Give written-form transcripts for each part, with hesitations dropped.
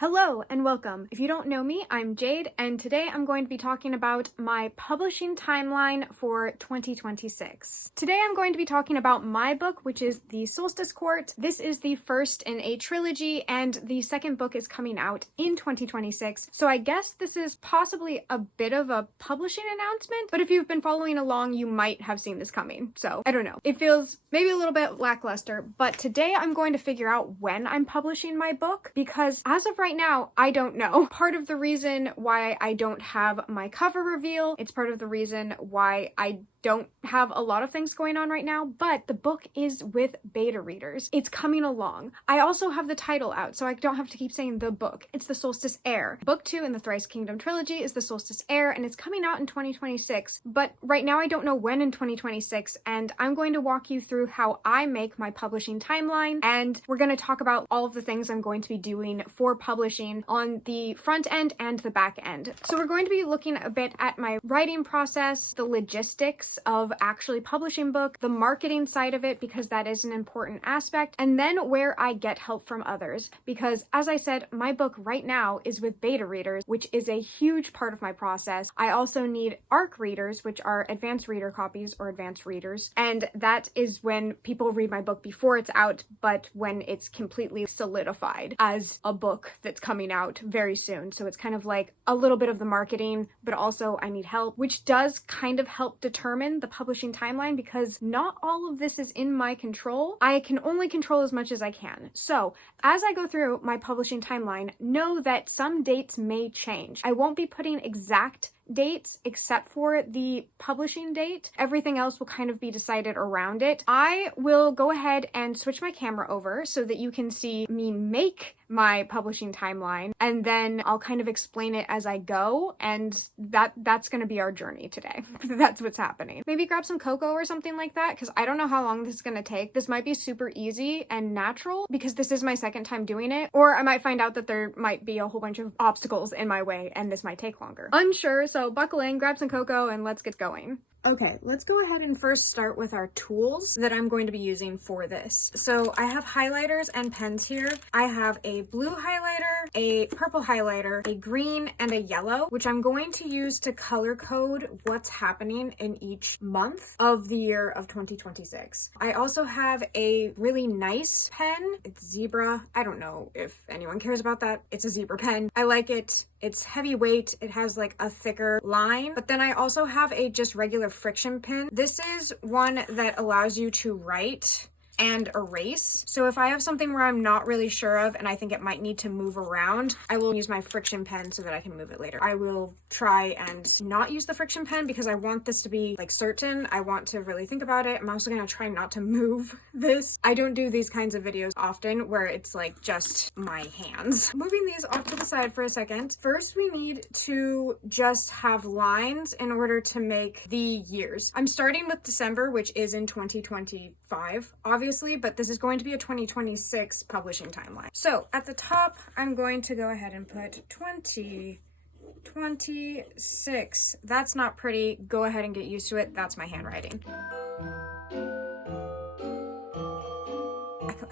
Hello and welcome. If you don't know me, I'm Jade, and today I'm going to be talking about my publishing timeline for 2026. Today I'm going to be talking about my book, which is the Solstice Court. This is the first in a trilogy, and the second book is coming out in 2026. So I guess this is possibly a bit of a publishing announcement, but if you've been following along, you might have seen this coming. So I don't know. It feels maybe a little bit lackluster, but today I'm going to figure out when I'm publishing my book, because as of right now, I don't know. Part of the reason why I don't have my cover reveal, it's part of the reason why I don't have a lot of things going on right now, but the book is with beta readers. It's coming along. I also have the title out, so I don't have to keep saying the book. It's the Solstice Heir. Book 2 in the Thrice Kingdom trilogy is the Solstice Heir, and it's coming out in 2026, but right now I don't know when in 2026, and I'm going to walk you through how I make my publishing timeline, and we're going to talk about all of the things I'm going to be doing for publishing on the front end and the back end. So we're going to be looking a bit at my writing process, the logistics of actually publishing book, the marketing side of it, because that is an important aspect, and then where I get help from others, because as I said, my book right now is with beta readers, which is a huge part of my process. I also need ARC readers, which are advanced reader copies or advanced readers, and that is when people read my book before it's out, but when it's completely solidified as a book that's coming out very soon. So it's kind of like a little bit of the marketing, but also I need help, which does kind of help determine the publishing timeline, because not all of this is in my control. I can only control as much as I can. So as I go through my publishing timeline, know that some dates may change. I won't be putting exact dates except for the publishing date. Everything else will kind of be decided around it. I will go ahead and switch my camera over so that you can see me make my publishing timeline, and then I'll kind of explain it as I go, and that's going to be our journey today. That's what's happening. Maybe grab some cocoa or something like that, because I don't know how long this is going to take. This might be super easy and natural because this is my second time doing it, or I might find out that there might be a whole bunch of obstacles in my way and this might take longer. Unsure, so buckle in, grab some cocoa, and let's get going. Okay, let's go ahead and first start with our tools that I'm going to be using for this. So I have highlighters and pens here. I have a blue highlighter, a purple highlighter, a green, and a yellow, which I'm going to use to color code what's happening in each month of the year of 2026. I also have a really nice pen. It's zebra. I don't know if anyone cares about that. It's a zebra pen. I like it. It's heavyweight. It has like a thicker line, but then I also have a just regular friction pen. This is one that allows you to write and erase. So if I have something where I'm not really sure of and I think it might need to move around, I will use my friction pen so that I can move it later. I will try and not use the friction pen because I want this to be like certain. I want to really think about it. I'm also gonna try not to move this. I don't do these kinds of videos often where it's like just my hands. Moving these off to the side for a second. First, we need to just have lines in order to make the years. I'm starting with December, which is in 2025, obviously, but this is going to be a 2026 publishing timeline. So at the top, I'm going to go ahead and put 2026. That's not pretty. Go ahead and get used to it. That's my handwriting.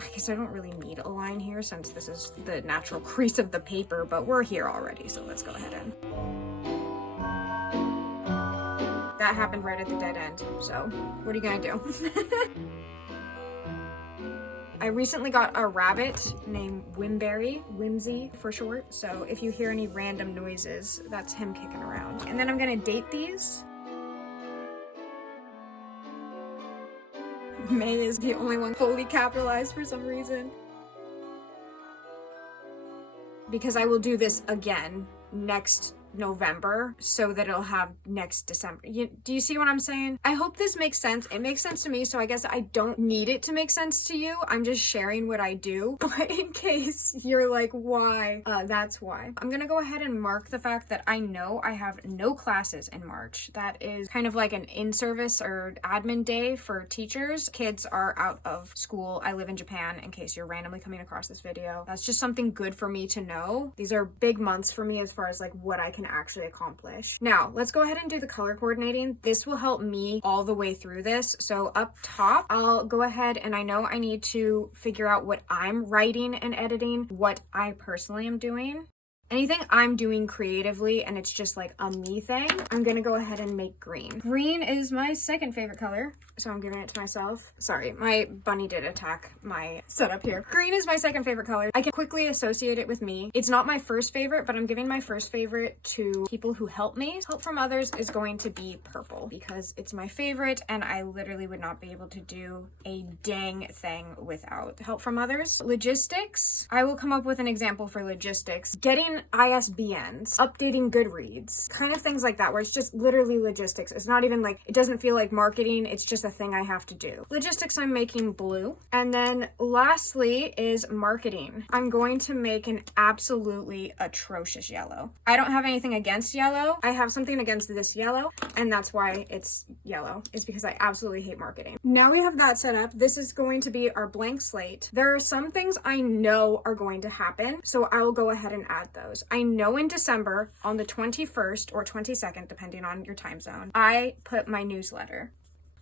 I guess I don't really need a line here since this is the natural crease of the paper, but we're here already, so let's go ahead and... That happened right at the dead end, so what are you gonna do? I recently got a rabbit named Wimberry, Whimsy for short, so if you hear any random noises, that's him kicking around. And then I'm gonna date these. May is the only one fully capitalized for some reason. Because I will do this again next November so that it'll have next December. Do you see what I'm saying? I hope this makes sense. It makes sense to me, so I guess I don't need it to make sense to you. I'm just sharing what I do, but in case you're like, why? That's why. I'm gonna go ahead and mark the fact that I know I have no classes in March. That is kind of like an in-service or admin day for teachers. Kids are out of school. I live in Japan, in case you're randomly coming across this video. That's just something good for me to know. These are big months for me as far as like what I can actually accomplish. Now, let's go ahead and do the color coordinating. This will help me all the way through this. So up top, I'll go ahead and I know I need to figure out what I'm writing and editing, what I personally am doing. Anything I'm doing creatively and it's just like a me thing, I'm gonna go ahead and make green. Green is my second favorite color, so I'm giving it to myself. Sorry, my bunny did attack my setup here. Green is my second favorite color. I can quickly associate it with me. It's not my first favorite, but I'm giving my first favorite to people who help me. Help from others is going to be purple because it's my favorite and I literally would not be able to do a dang thing without help from others. Logistics, I will come up with an example for logistics. Getting ISBNs, updating Goodreads, kind of things like that where it's just literally logistics. It's not even like, it doesn't feel like marketing, it's just a thing I have to do. Logistics, I'm making blue. And then lastly is marketing. I'm going to make an absolutely atrocious yellow. I don't have anything against yellow. I have something against this yellow, and that's why it's yellow, is because I absolutely hate marketing. Now we have that set up. This is going to be our blank slate. There are some things I know are going to happen, so I will go ahead and add those. I know in December, on the 21st or 22nd, depending on your time zone, I put my newsletter.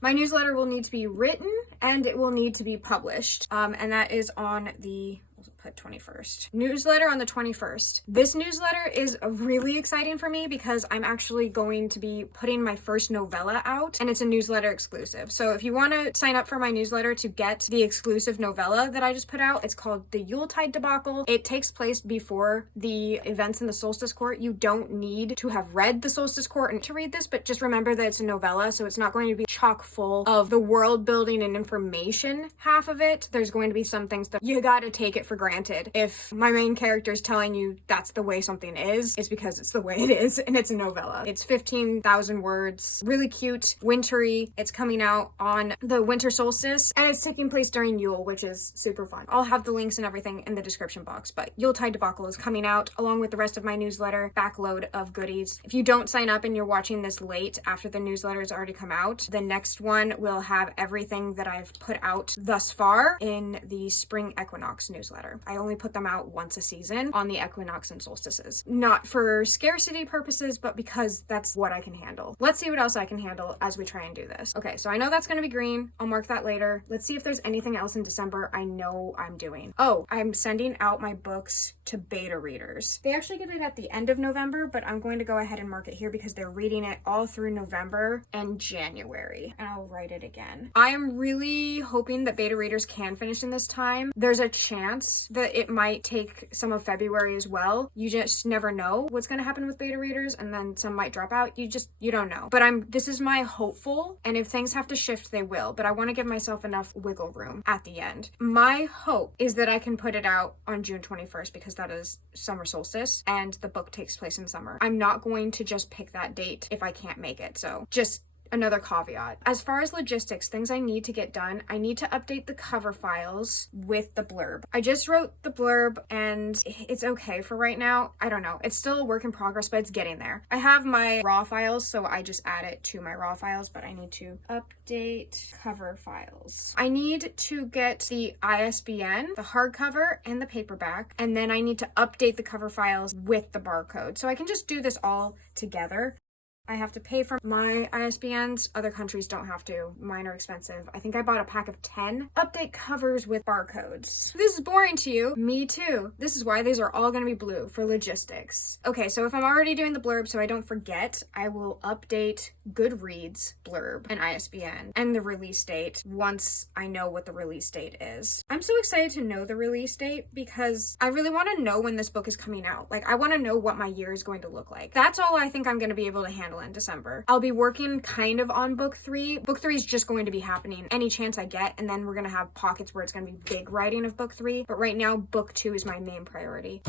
My newsletter will need to be written and it will need to be published. And that is on the 21st. Newsletter on the 21st. This newsletter is really exciting for me because I'm actually going to be putting my first novella out and it's a newsletter exclusive. So if you want to sign up for my newsletter to get the exclusive novella that I just put out, it's called The Yuletide Debacle. It takes place before the events in the Solstice Court. You don't need to have read the Solstice Court and to read this, but just remember that it's a novella, so it's not going to be chock full of the world building and information half of it. There's going to be some things that you gotta take it for granted. If my main character is telling you that's the way something is, it's because it's the way it is, and it's a novella. It's 15,000 words, really cute, wintry. It's coming out on the winter solstice, and it's taking place during Yule, which is super fun. I'll have the links and everything in the description box, but Yuletide Debacle is coming out along with the rest of my newsletter backload of goodies. If you don't sign up and you're watching this late after the newsletter has already come out, the next one will have everything that I've put out thus far in the spring equinox newsletter. I only put them out once a season on the equinox and solstices. Not for scarcity purposes, but because that's what I can handle. Let's see what else I can handle as we try and do this. Okay, so I know that's gonna be green. I'll mark that later. Let's see if there's anything else in December I know I'm doing. Oh, I'm sending out my books to beta readers. They actually get it at the end of November, but I'm going to go ahead and mark it here because they're reading it all through November and January. And I'll write it again. I am really hoping that beta readers can finish in this time. There's a chance that it might take some of February as well. You just never know what's going to happen with beta readers, and then some might drop out. You don't know. But this is my hopeful, and if things have to shift, they will. But I want to give myself enough wiggle room at the end. My hope is that I can put it out on June 21st because that is summer solstice and the book takes place in summer. I'm not going to just pick that date if I can't make it. So just another caveat. As far as logistics, things I need to get done, I need to update the cover files with the blurb. I just wrote the blurb and it's okay for right now. I don't know. It's still a work in progress, but it's getting there. I have my raw files, so I just add it to my raw files, but I need to update cover files. I need to get the ISBN, the hardcover, and the paperback, and then I need to update the cover files with the barcode. So I can just do this all together. I have to pay for my ISBNs. Other countries don't have to. Mine are expensive. I think I bought a pack of 10. Update covers with barcodes. This is boring to you. Me too. This is why these are all gonna be blue for logistics. Okay, so if I'm already doing the blurb so I don't forget, I will update Goodreads blurb and ISBN and the release date once I know what the release date is. I'm so excited to know the release date because I really want to know when this book is coming out. Like, I want to know what my year is going to look like. That's all I think I'm going to be able to handle in December. I'll be working kind of on book 3. Book 3 is just going to be happening any chance I get, and then we're going to have pockets where it's going to be big writing of book 3, but right now book 2 is my main priority.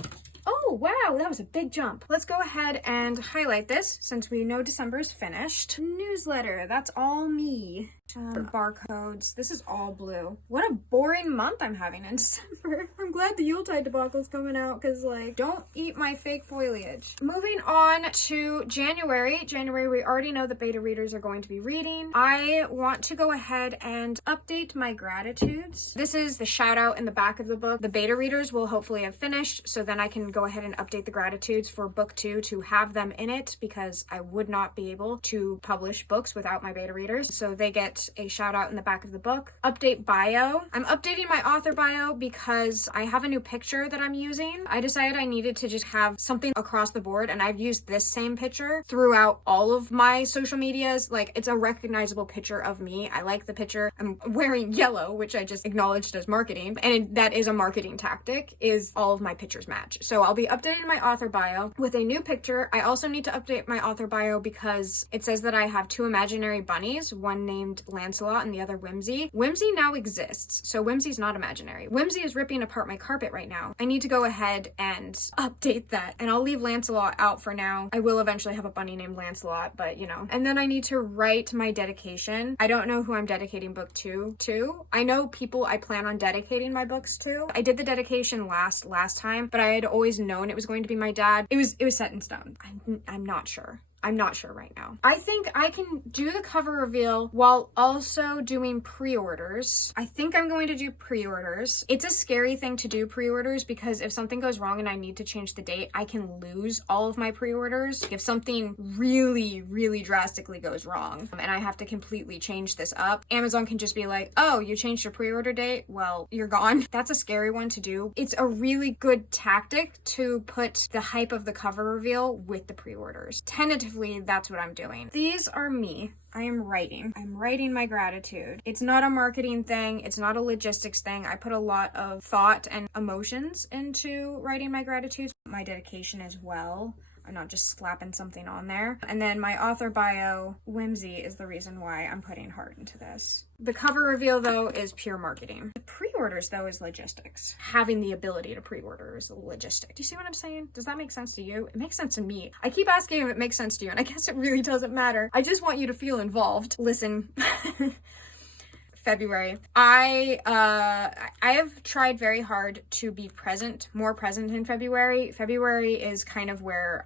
Oh, wow, that was a big jump. Let's go ahead and highlight this since we know December is finished. Newsletter, that's all me. Barcodes. This is all blue. What a boring month I'm having in December. I'm glad the Yuletide debacle's coming out because, like, don't eat my fake foliage. Moving on to January. January, we already know that beta readers are going to be reading. I want to go ahead and update my gratitudes. This is the shout out in the back of the book. The beta readers will hopefully have finished, so then I can go ahead and update the gratitudes for book 2 to have them in it because I would not be able to publish books without my beta readers. So they get a shout out in the back of the book. Update bio. I'm updating my author bio because I have a new picture that I'm using. I decided I needed to just have something across the board, and I've used this same picture throughout all of my social medias. Like, it's a recognizable picture of me. I like the picture. I'm wearing yellow, which I just acknowledged as marketing, and that is a marketing tactic, is all of my pictures match. So I'll be updating my author bio with a new picture. I also need to update my author bio because it says that I have 2 imaginary bunnies, one named Lancelot and the other Whimsy. Whimsy now exists, so Whimsy's not imaginary. Whimsy is ripping apart my carpet right now. I need to go ahead and update that, and I'll leave Lancelot out for now. I will eventually have a bunny named Lancelot, but you know. And then I need to write my dedication. I don't know who I'm dedicating book 2 to. I know people I plan on dedicating my books to. I did the dedication last time, but I had always known it was going to be my dad. It was set in stone. I'm not sure. I'm not sure right now. I think I can do the cover reveal while also doing pre-orders. I think I'm going to do pre-orders. It's a scary thing to do pre-orders because if something goes wrong and I need to change the date, I can lose all of my pre-orders. If something really, really drastically goes wrong and I have to completely change this up, Amazon can just be like, oh, you changed your pre-order date? Well, you're gone. That's a scary one to do. It's a really good tactic to put the hype of the cover reveal with the pre-orders. Tentatively, that's what I'm doing. These are me. I am writing. I'm writing my gratitude. It's not a marketing thing. It's not a logistics thing. I put a lot of thought and emotions into writing my gratitude. My dedication as well. I'm not just slapping something on there. And then my author bio, Whimsy, is the reason why I'm putting heart into this. The cover reveal, though, is pure marketing. The pre-orders, though, is logistics. Having the ability to pre-order is logistic. Do you see what I'm saying? Does that make sense to you? It makes sense to me. I keep asking if it makes sense to you, and I guess it really doesn't matter. I just want you to feel involved. Listen. February. I have tried very hard to be more present in February. February is kind of where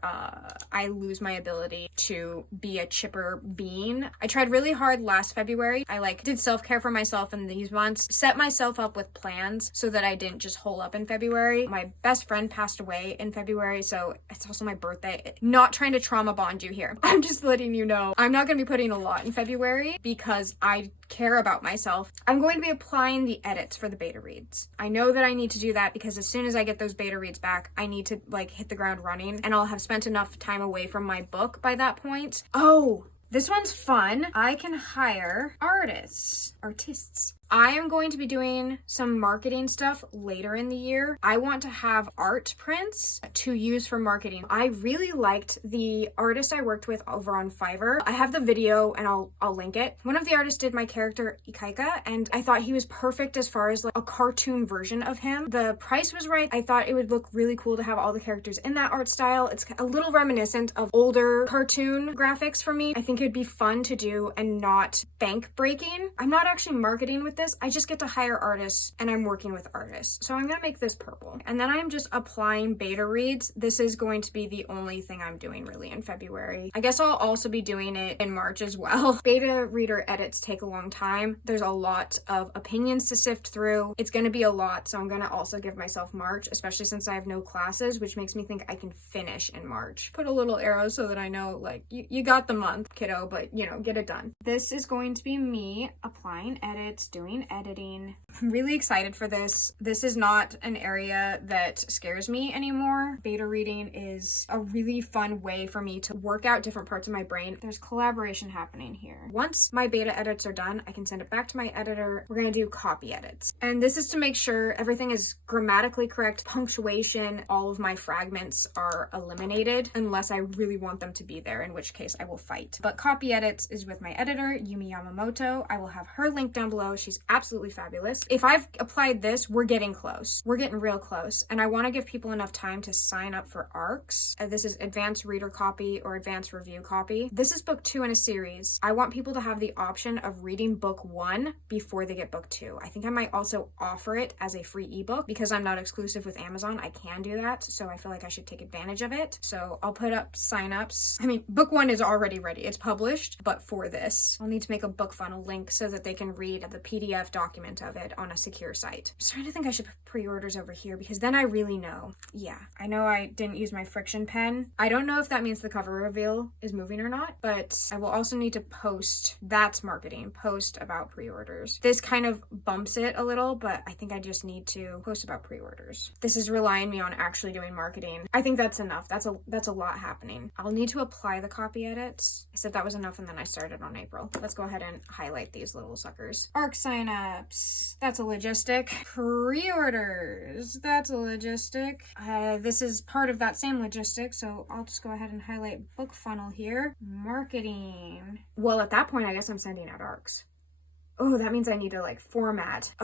I lose my ability to be a chipper being. I tried really hard last February. I did self-care for myself in these months, set myself up with plans so that I didn't just hole up in February. My best friend passed away in February, so it's also my birthday. Not trying to trauma bond you here. I'm just letting you know I'm not going to be putting a lot in February because I care about myself. I'm going to be applying the edits for the beta reads. I know that I need to do that because as soon as I get those beta reads back, I need to hit the ground running, and I'll have spent enough time away from my book by that point. Oh, this one's fun. I can hire artists. I am going to be doing some marketing stuff later in the year. I want to have art prints to use for marketing. I really liked the artist I worked with over on Fiverr. I have the video and I'll link it. One of the artists did my character Ikaika, and I thought he was perfect as far as a cartoon version of him. The price was right. I thought it would look really cool to have all the characters in that art style. It's a little reminiscent of older cartoon graphics for me. I think it'd be fun to do and not bank breaking. I'm not actually marketing with this. I just get to hire artists and I'm working with artists. So I'm gonna make this purple. And then I'm just applying beta reads. This is going to be the only thing I'm doing really in February. I guess I'll also be doing it in March as well. Beta reader edits take a long time. There's a lot of opinions to sift through. It's gonna be a lot, so I'm gonna also give myself March, especially since I have no classes, which makes me think I can finish in March. Put a little arrow so that I know, you got the month, kiddo, but get it done. This is going to be me applying edits, doing editing. I'm really excited for this. This is not an area that scares me anymore. Beta reading is a really fun way for me to work out different parts of my brain. There's collaboration happening here. Once my beta edits are done, I can send it back to my editor. We're gonna do copy edits. And this is to make sure everything is grammatically correct, punctuation, all of my fragments are eliminated, unless I really want them to be there, in which case I will fight. But copy edits is with my editor, Yumi Yamamoto. I will have her link down below. She's absolutely fabulous. If I've applied this, we're getting close. We're getting real close. And I want to give people enough time to sign up for ARCs. This is advanced reader copy or advanced review copy. This is book 2 in a series. I want people to have the option of reading book 1 before they get book 2. I think I might also offer it as a free ebook because I'm not exclusive with Amazon. I can do that. So I feel like I should take advantage of it. So I'll put up signups. I mean, book 1 is already ready. It's published, but for this, I'll need to make a book funnel link so that they can read the PDF document of it on a secure site. I'm starting to think I should put pre-orders over here because then I really know. Yeah, I know I didn't use my friction pen. I don't know if that means the cover reveal is moving or not, but I will also need to post, that's marketing, post about pre-orders. This kind of bumps it a little, but I think I just need to post about pre-orders. This is relying me on actually doing marketing. I think that's enough. That's a lot happening. I'll need to apply the copy edits. I said that was enough and then I started on April. Let's go ahead and highlight these little suckers. ARC signups. That's a logistic. Pre-orders. That's a logistic. This is part of that same logistic, so I'll just go ahead and highlight book funnel here. Marketing. Well, at that point, I guess I'm sending out ARCs. Oh, that means I need to like format.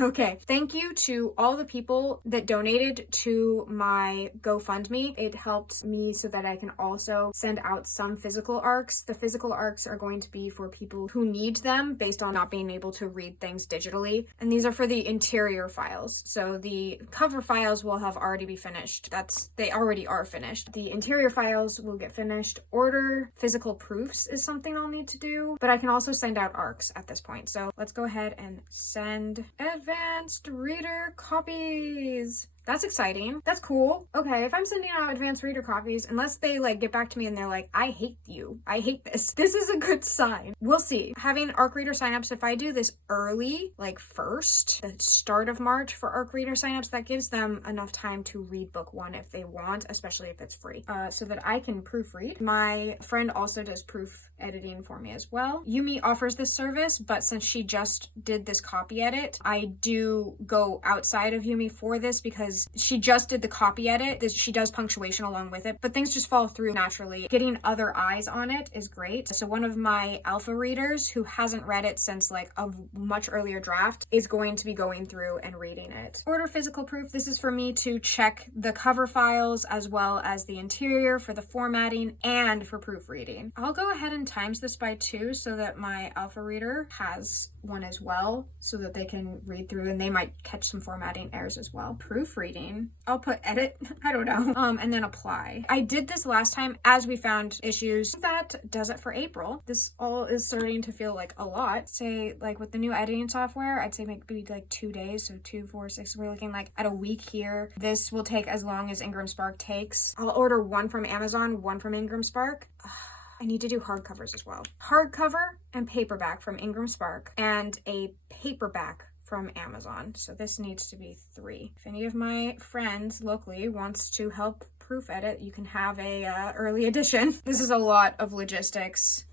Okay. Thank you to all the people that donated to my GoFundMe. It helped me so that I can also send out some physical ARCs. The physical ARCs are going to be for people who need them based on not being able to read things digitally. And these are for the interior files. So the cover files will have already be finished. They already are finished. The interior files will get finished. Order physical proofs is something I'll need to do, but I can also send out ARCs at this point. So let's go ahead and send advanced reader copies. That's exciting. That's cool. Okay, if I'm sending out advanced reader copies, unless they like get back to me and they're like, I hate you. I hate this. This is a good sign. We'll see. Having ARC reader signups, if I do this early, like first, the start of March for ARC reader signups, that gives them enough time to read book 1 if they want, especially if it's free, so that I can proofread. My friend also does proof editing for me as well. Yumi offers this service, but since she just did this copy edit, I do go outside of Yumi for this because she just did the copy edit. She does punctuation along with it, but things just fall through naturally. Getting other eyes on it is great. So one of my alpha readers who hasn't read it since like a much earlier draft is going to be going through and reading it. Order physical proof. This is for me to check the cover files as well as the interior for the formatting and for proofreading. I'll go ahead and times this by 2 so that my alpha reader has one as well so that they can read through and they might catch some formatting errors as well. Proofreading. I'll put edit, I don't know, and then apply. I did this last time as we found issues. That does it for April. This all is starting to feel like a lot. Say like with the new editing software, I'd say maybe like 2 days. So 2, 4, 6, we're looking like at a week here. This will take as long as Ingram Spark takes. I'll order 1 from Amazon, 1 from Ingram Spark. I need to do hardcovers as well. Hardcover and paperback from Ingram Spark and a paperback from Amazon. So this needs to be 3. If any of my friends locally wants to help proof edit, you can have a early edition. This is a lot of logistics.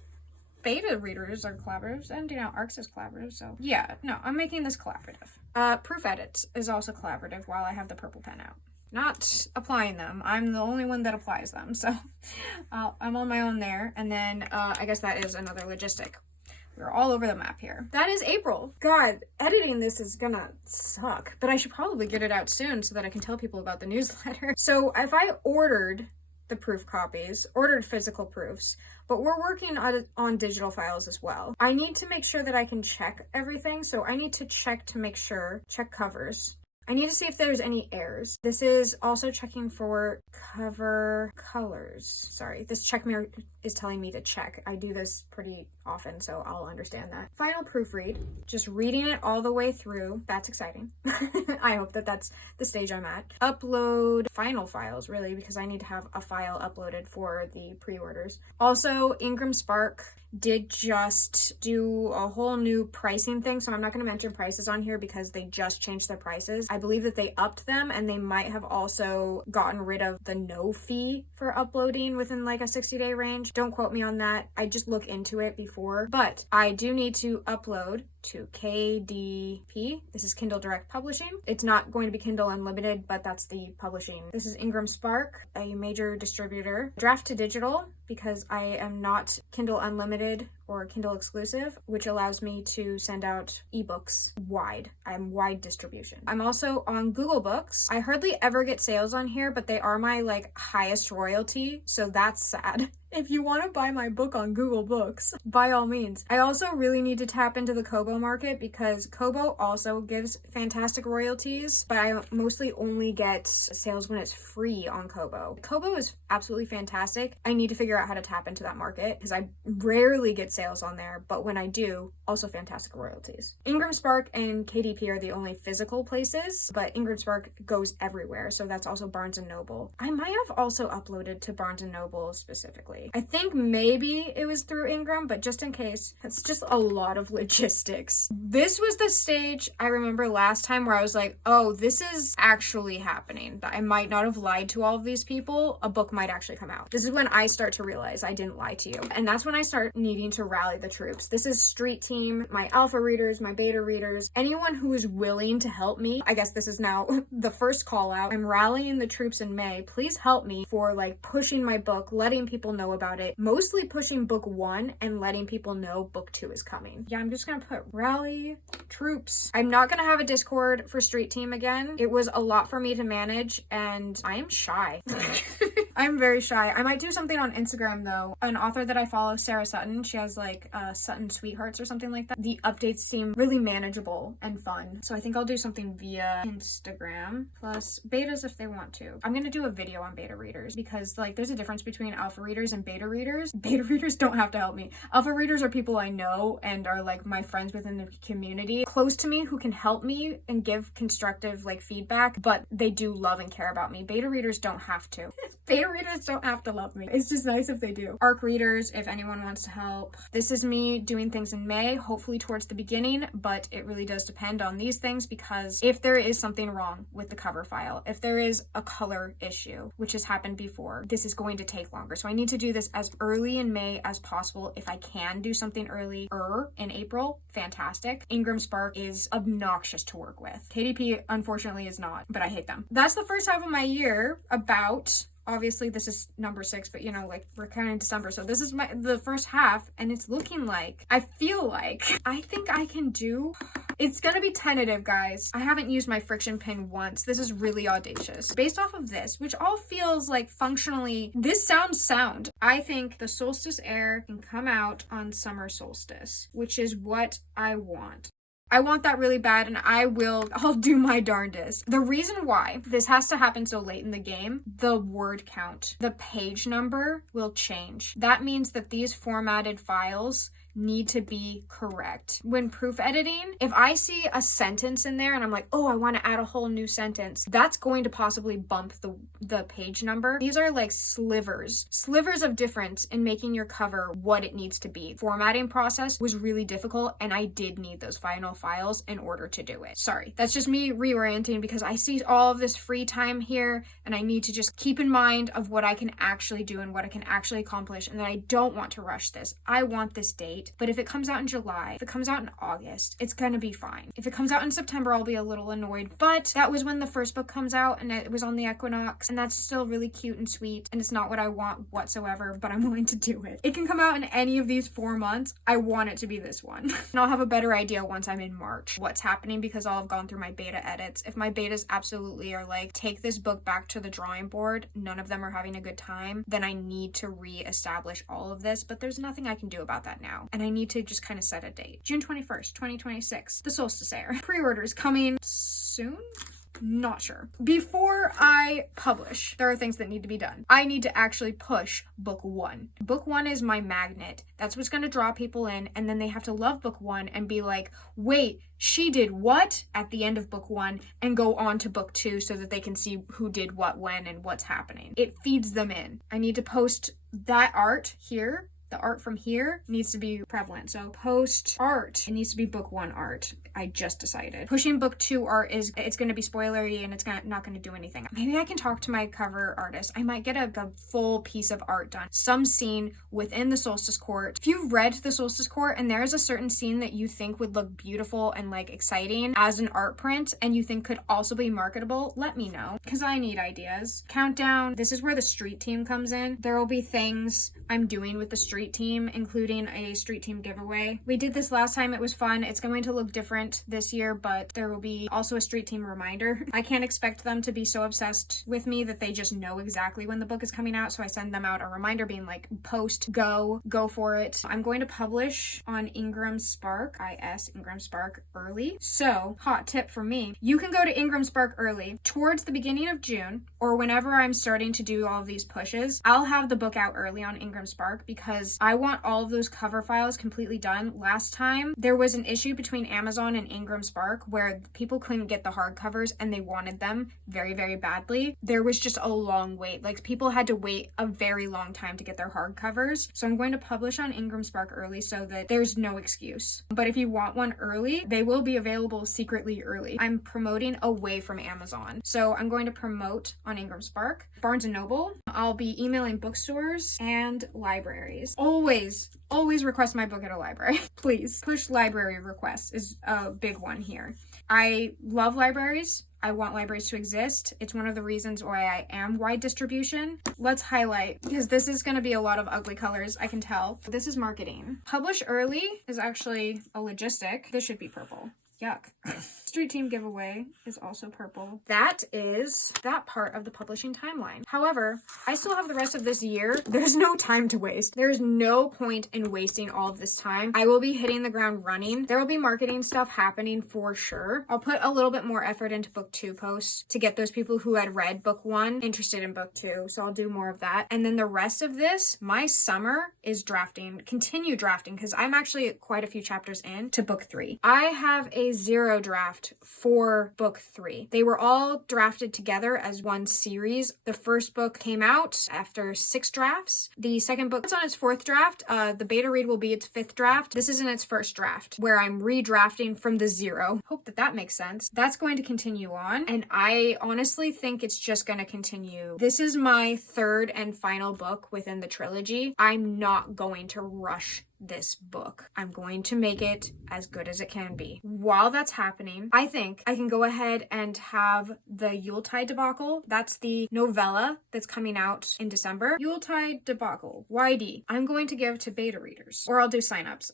Beta readers are collaborative and ARCs is collaborative. So yeah, no, I'm making this collaborative. Proof edits is also collaborative while I have the purple pen out. Not applying them. I'm the only one that applies them. So I'm on my own there. And then I guess that is another logistic. We're all over the map here. That is April. God, editing this is gonna suck, but I should probably get it out soon so that I can tell people about the newsletter. So if I ordered the proof copies, ordered physical proofs, but we're working on digital files as well. I need to make sure that I can check everything. So I need to check covers. I need to see if there's any errors. This is also checking for cover colors. Sorry, this check mark is telling me to check. I do this pretty often, so I'll understand that. Final proofread, just reading it all the way through. That's exciting. I hope that that's the stage I'm at. Upload final files, really, because I need to have a file uploaded for the pre-orders. Also, Ingram Spark did just do a whole new pricing thing, so I'm not going to mention prices on here because they just changed their prices. I believe that they upped them, and they might have also gotten rid of the no fee for uploading within like a 60-day range. Don't quote me on that. I just look into it before, but I do need to upload to KDP. This is Kindle Direct Publishing. It's not going to be Kindle Unlimited, but that's the publishing. This is Ingram Spark, a major distributor. Draft to digital, because I am not Kindle Unlimited or Kindle exclusive, which allows me to send out ebooks wide. I'm wide distribution. I'm also on Google Books. I hardly ever get sales on here, but they are my like highest royalty, so that's sad. If you want to buy my book on Google Books, by all means. I also really need to tap into the Kobo market because Kobo also gives fantastic royalties, but I mostly only get sales when it's free on Kobo. Kobo is absolutely fantastic. I need to figure out how to tap into that market because I rarely get sales on there, but when I do, also fantastic royalties. Ingram Spark and KDP are the only physical places, but Ingram Spark goes everywhere, so that's also Barnes & Noble. I might have also uploaded to Barnes & Noble specifically. I think maybe it was through Ingram, but just in case, it's just a lot of logistics. This was the stage I remember last time where I was like, oh, this is actually happening. I might not have lied to all of these people. A book might actually come out. This is when I start to realize I didn't lie to you. And that's when I start needing to rally the troops. This is Street Team, my alpha readers, my beta readers, anyone who is willing to help me. I guess this is now the first call out. I'm rallying the troops in May. Please help me for like pushing my book, letting people know about it, mostly pushing book 1 and letting people know book 2 is coming. Yeah, I'm just gonna put rally troops. I'm not gonna have a Discord for Street Team again. It was a lot for me to manage and I am shy. I'm very shy. I might do something on Instagram though. An author that I follow, Sarah Sutton, she has like Sutton Sweethearts or something like that. The updates seem really manageable and fun. So I think I'll do something via Instagram plus betas if they want to. I'm gonna do a video on beta readers because like there's a difference between alpha readers and beta readers. Beta readers don't have to help me. Alpha readers are people I know and are like my friends within the community, close to me, who can help me and give constructive like feedback, but they do love and care about me. Beta readers don't have to. Beta readers don't have to love me. It's just nice if they do. ARC readers, if anyone wants to help. This is me doing things in May, hopefully towards the beginning, but it really does depend on these things because if there is something wrong with the cover file, if there is a color issue, which has happened before, this is going to take longer. So I need to do this as early in May as possible. If I can do something earlier in April, fantastic. Ingram Spark is obnoxious to work with. KDP unfortunately is not, but I hate them. That's the first half of my year about. Obviously this is number 6, but you know, like we're kind of in December, so this is the first half and it's looking like, I feel like, I think I can do, it's gonna be tentative, guys. I haven't used my friction pin once. This is really audacious. Based off of this, which all feels like functionally, this sounds sound. I think the Solstice Heir can come out on summer solstice, which is what I want. I want that really bad and I'll do my darndest. The reason why this has to happen so late in the game, the word count, the page number will change. That means that these formatted files need to be correct. When proof editing, if I see a sentence in there and I'm like, oh, I want to add a whole new sentence, that's going to possibly bump the page number. These are like slivers of difference in making your cover what it needs to be. Formatting process was really difficult and I did need those final files in order to do it. Sorry, that's just me reorienting because I see all of this free time here and I need to just keep in mind of what I can actually do and what I can actually accomplish and that I don't want to rush this. I want this date. But if it comes out in July, if it comes out in August, it's gonna be fine. If it comes out in September, I'll be a little annoyed, but that was when the first book comes out and it was on the equinox and that's still really cute and sweet and it's not what I want whatsoever, but I'm willing to do it. It can come out in any of these 4 months. I want it to be this one. And I'll have a better idea once I'm in March what's happening because I'll have gone through my beta edits. If my betas absolutely are like, take this book back to the drawing board, none of them are having a good time, then I need to re-establish all of this, but there's nothing I can do about that now. And I need to just kind of set a date. June 21st, 2026, the Solstice Heir. Pre-orders coming soon? Not sure. Before I publish, there are things that need to be done. I need to actually push book 1. Book 1 is my magnet. That's what's going to draw people in, and then they have to love book 1 and be like, wait, she did what at the end of book 1 and go on to book 2 so that they can see who did what when and what's happening. It feeds them in. I need to post that art here. The art from here needs to be prevalent. So post art, it needs to be book 1 art. I just decided. Pushing book 2 art it's going to be spoilery and it's not going to do anything. Maybe I can talk to my cover artist. I might get a full piece of art done. Some scene within the Solstice Court. If you've read the Solstice Court and there is a certain scene that you think would look beautiful and like exciting as an art print and you think could also be marketable, let me know because I need ideas. Countdown. This is where the street team comes in. There will be things I'm doing with the street team, including a street team giveaway. We did this last time. It was fun. It's going to look different this year, but there will be also a street team reminder. I can't expect them to be so obsessed with me that they just know exactly when the book is coming out, so I send them out a reminder being like, post, go for it. I'm going to publish on Ingram Spark, Ingram Spark early. So, hot tip for me, you can go to Ingram Spark early towards the beginning of June, or whenever I'm starting to do all of these pushes, I'll have the book out early on Ingram Spark because I want all of those cover files completely done. Last time, there was an issue between Amazon and Ingram Spark where people couldn't get the hardcovers and they wanted them very, very badly. There was just a long wait. Like, people had to wait a very long time to get their hardcovers. So I'm going to publish on Ingram Spark early so that there's no excuse. But if you want one early, they will be available secretly early. I'm promoting away from Amazon. So I'm going to promote on Ingram Spark, Barnes & Noble. I'll be emailing bookstores and libraries. Always request my book at a library. Please. Push library requests is a big one here. I love libraries. I want libraries to exist. It's one of the reasons why I am wide distribution. Let's highlight, because this is going to be a lot of ugly colors, I can tell. This is marketing. Publish early is actually a logistic. This should be purple. Yuck. Street team giveaway is also purple. That is that part of the publishing timeline. However, I still have the rest of this year. There's no time to waste. There's no point in wasting all of this time. I will be hitting the ground running. There will be marketing stuff happening for sure. I'll put a little bit more effort into book 2 posts to get those people who had read book 1 interested in book 2. So I'll do more of that. And then the rest of this, my summer is drafting, continue drafting, because I'm actually quite a few chapters in to book 3. I have a 0 draft for book 3. They were all drafted together as one series. The first book came out after 6 drafts. The second book is on its 4th draft. The beta read will be its 5th draft. This is in its 1st draft where I'm redrafting from the 0. Hope that makes sense. That's going to continue on, and I honestly think it's just going to continue. This is my 3rd and final book within the trilogy. I'm not going to rush this book. I'm going to make it as good as it can be. While that's happening, I think I can go ahead and have the Yuletide Debacle. That's the novella that's coming out in December. Yuletide Debacle, YD. I'm going to give to beta readers, or I'll do signups.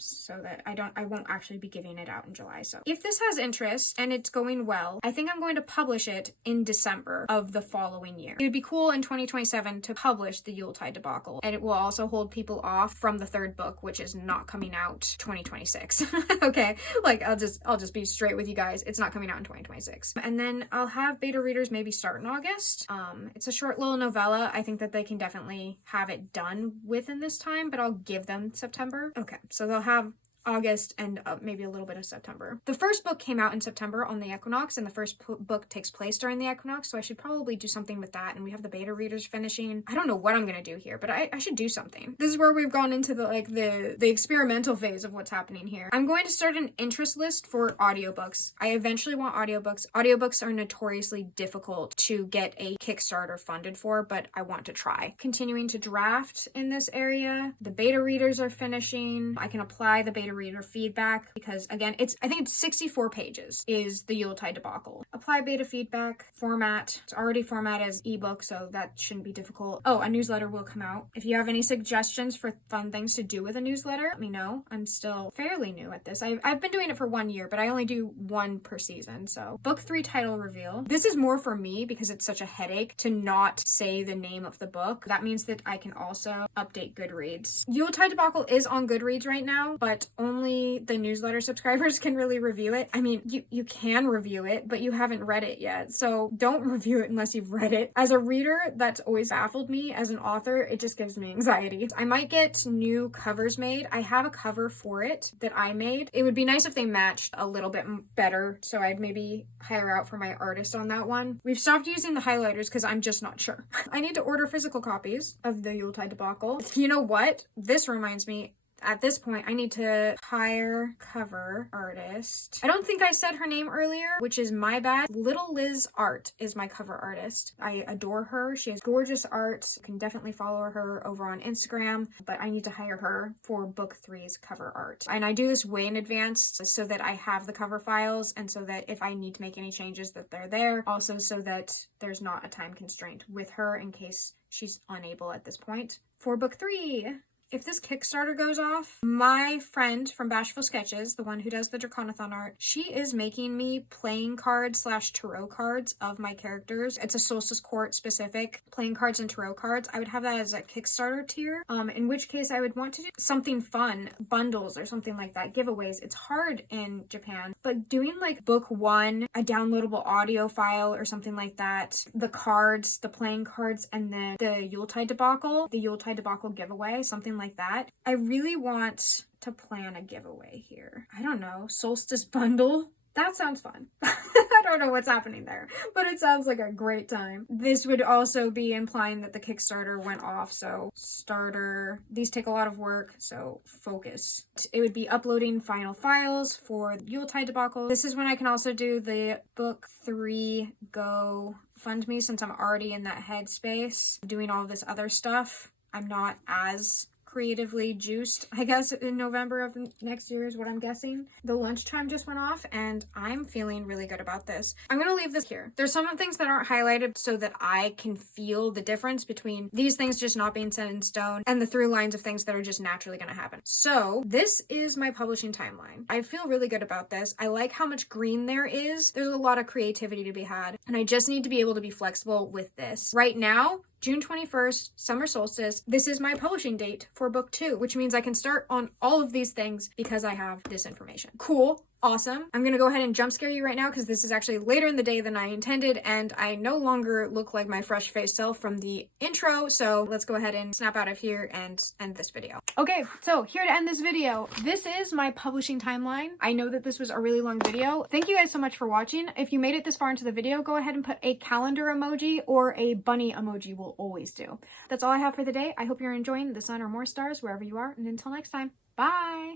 So that I won't actually be giving it out in July. So if this has interest and it's going well, I think I'm going to publish it in December of the following year. It would be cool in 2027 to publish the Yuletide Debacle, and it will also hold people off from the 3rd book, which is not coming out 2026. Okay, like I'll just be straight with you guys. It's not coming out in 2026. And then I'll have beta readers maybe start in August. It's a short little novella. I think that they can definitely have it done within this time, but I'll give them September. Okay, so they'll have August and maybe a little bit of September. The first book came out in September on the equinox, and the first book takes place during the equinox, so I should probably do something with that. And we have the beta readers finishing. I don't know what I'm gonna do here, but I should do something. This is where we've gone into the experimental phase of what's happening here. I'm going to start an interest list for audiobooks. I eventually want audiobooks. Audiobooks are notoriously difficult to get a Kickstarter funded for, but I want to try. Continuing to draft in this area. The beta readers are finishing. I can apply the beta reader feedback because, again, I think it's 64 pages is the Yuletide Debacle. Apply beta feedback, format. It's already formatted as ebook, so that shouldn't be difficult. Oh, a newsletter will come out. If you have any suggestions for fun things to do with a newsletter, let me know. I'm still fairly new at this. I've been doing it for 1 year, but I only do 1 per season. So book 3 title reveal. This is more for me because it's such a headache to not say the name of the book. That means that I can also update Goodreads. Yuletide Debacle is on Goodreads right now, but only the newsletter subscribers can really review it. I mean, you can review it, but you haven't read it yet. So don't review it unless you've read it. As a reader, that's always baffled me. As an author, it just gives me anxiety. I might get new covers made. I have a cover for it that I made. It would be nice if they matched a little bit better, so I'd maybe hire out for my artist on that one. We've stopped using the highlighters because I'm just not sure. I need to order physical copies of the Yuletide Debacle. You know what? This reminds me, At this point, I need to hire cover artist. I don't think I said her name earlier, which is my bad. Little Liz Art is my cover artist. I adore her. She has gorgeous art. You can definitely follow her over on Instagram, but I need to hire her for book 3's cover art. And I do this way in advance so that I have the cover files and so that if I need to make any changes that they're there. Also so that there's not a time constraint with her in case she's unable at this point. For book 3, if this Kickstarter goes off, my friend from Bashful Sketches, the one who does the Draconathon art, she is making me playing cards / tarot cards of my characters. It's a Solstice Court specific playing cards and tarot cards. I would have that as a Kickstarter tier, in which case I would want to do something fun, bundles or something like that, giveaways. It's hard in Japan, but doing like book 1, a downloadable audio file or something like that, the cards, the playing cards, and then the Yuletide debacle giveaway, something like that. I really want to plan a giveaway here. I don't know, Solstice bundle? That sounds fun. I don't know what's happening there, but it sounds like a great time. This would also be implying that the Kickstarter went off, so starter. These take a lot of work, so focus. It would be uploading final files for the Yuletide debacle. This is when I can also do the book 3 go fund me since I'm already in that headspace. Doing all this other stuff. I'm not as creatively juiced, I guess, in November of next year is what I'm guessing. The lunchtime just went off and I'm feeling really good about this. I'm gonna leave this here. There's some things that aren't highlighted so that I can feel the difference between these things just not being set in stone and the through lines of things that are just naturally gonna happen. So this is my publishing timeline. I feel really good about this. I like how much green there is. There's a lot of creativity to be had and I just need to be able to be flexible with this. Right now, June 21st, summer solstice. This is my publishing date for book 2, which means I can start on all of these things because I have this information. Cool. Awesome. I'm gonna go ahead and jump scare you right now because this is actually later in the day than I intended and I no longer look like my fresh-faced self from the intro, so let's go ahead and snap out of here and end this video. Okay, so here to end this video. This is my publishing timeline. I know that this was a really long video. Thank you guys so much for watching. If you made it this far into the video, go ahead and put a calendar emoji or a bunny emoji will always do. That's all I have for the day. I hope you're enjoying the sun or more stars wherever you are, and until next time, bye!